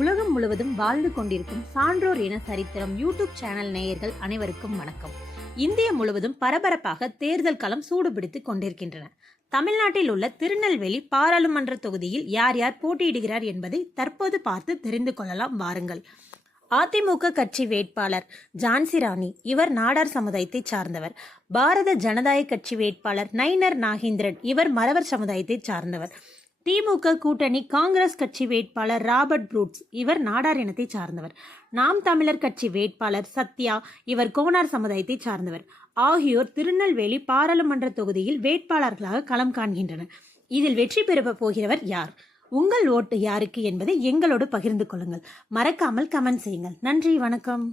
உலகம் முழுவதும் வாழ்ந்து கொண்டிருக்கும் சான்றோர் இன சரித்திரம் யூடியூப் சேனல் நேயர்கள் அனைவருக்கும் வணக்கம். இந்தியா முழுவதும் பரபரப்பாக தேர்தல் களம் சூடுபிடித்துக் கொண்டிருக்கின்றன. தமிழ்நாட்டில் உள்ள திருநெல்வேலி பாராளுமன்ற தொகுதியில் யார் யார் போட்டியிடுகிறார் என்பதை தற்போது பார்த்து தெரிந்து கொள்ளலாம் வாருங்கள். அதிமுக கட்சி வேட்பாளர் ஜான்சி ராணி இவர் நாடார் சமுதாயத்தை சார்ந்தவர். பாரத ஜனதாய கட்சி வேட்பாளர் நைனர் நாகேந்திரன் இவர் மறவர் சமுதாயத்தை சார்ந்தவர். திமுக கூட்டணி காங்கிரஸ் கட்சி வேட்பாளர் ராபர்ட் ப்ரூட்ஸ். இவர் நாடார் இனத்தை சார்ந்தவர். நாம் தமிழர் கட்சி வேட்பாளர் சத்யா இவர் கோனார் சமுதாயத்தை சார்ந்தவர். ஆகியோர் திருநெல்வேலி பாராளுமன்ற தொகுதியில் வேட்பாளர்களாக களம் காண்கின்றனர். இதில் வெற்றி பெற போகிறவர் யார்? உங்கள் ஓட்டு யாருக்கு என்பதை எங்களோடு பகிர்ந்து கொள்ளுங்கள். மறக்காமல் கமெண்ட் செய்யுங்கள். நன்றி வணக்கம்.